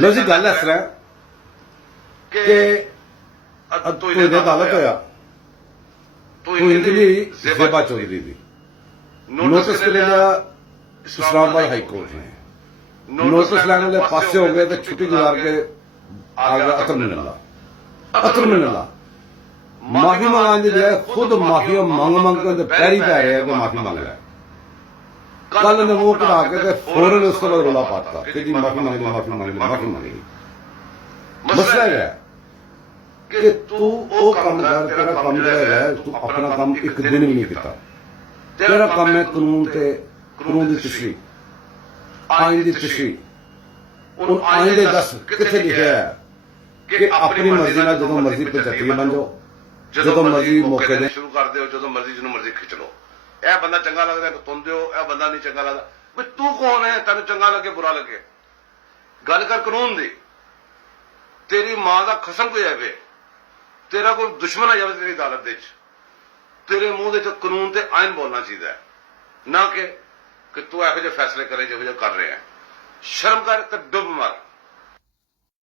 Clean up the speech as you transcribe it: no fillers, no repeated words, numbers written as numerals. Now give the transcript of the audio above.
ਲੋ ਜੀ ਗੱਲ ਇਸ ਤਰ੍ਹਾਂ ਕਿ ਤੋਇਨੇ ਦਾ ਅਦਾਲਤ ਹੋਇਆ ਤੋਇਨ के लिए ज़ेबा चौधरी दी नोटिस के लिया इस्लामाबाद हाई कोर्ट ने नोटिस लैने वाले पासे हो गए तो छुट्टी गुजार के आ गया अतर मिलना माफी मंगाने की बजाय खुद माफी मांग के पैरी पै रहे हैं कि माफी मांग रहा है कल ने मुंह कटा के फौरन उसके बाद रोला पाता कि जी माफी मांगी मसला है कि तू वो काम कर तेरा काम जो है तू अपना काम एक दिन भी नहीं किया तेरा काम है कानून की तशरीह आइन की तशरीह उन आइन के दस कितने लिखा है कि अपनी मर्जी ਨਾਲ ਜਦੋਂ ਮਰਜ਼ੀ ਪੰਚਾਇਤੀ ਬਣ ਜਾਓ ਜਦੋਂ ਮਰਜ਼ੀ ਮੌਕੇ ਦੇ ਸ਼ੁਰੂ ਕਰ ਦਿਓ ਜਦੋਂ ਮਰਜ਼ੀ ਜਿਹਨੂੰ ਮਰਜ਼ੀ ਖਿੱਚ ਲਓ ਇਹ ਬੰਦਾ ਚੰਗਾ ਲੱਗਦਾ ਤਾਂ ਤੁੰਨ ਦਿਓ ਇਹ ਬੰਦਾ ਨਹੀਂ ਚੰਗਾ ਲੱਗਦਾ ਵੀ ਤੂੰ ਕੌਣ ਹੈ ਤੈਨੂੰ ਚੰਗਾ ਲੱਗੇ ਬੁਰਾ ਲੱਗੇ ਗੱਲ ਕਰ ਕਾਨੂੰਨ ਦੀ ਤੇਰੀ ਮਾਂ ਦਾ ਖਸਮ ਕੋਈ ਆਵੇ तेरा कोई दुश्मन आ जाए तेरी अदालत दे तेरे मुंह दे कानून ते आइन बोलना चाहिए ना कि तू ਇਹੋ ਜਿਹੇ फैसले करे जो कर रहे हैं शर्म कर ते डुब मर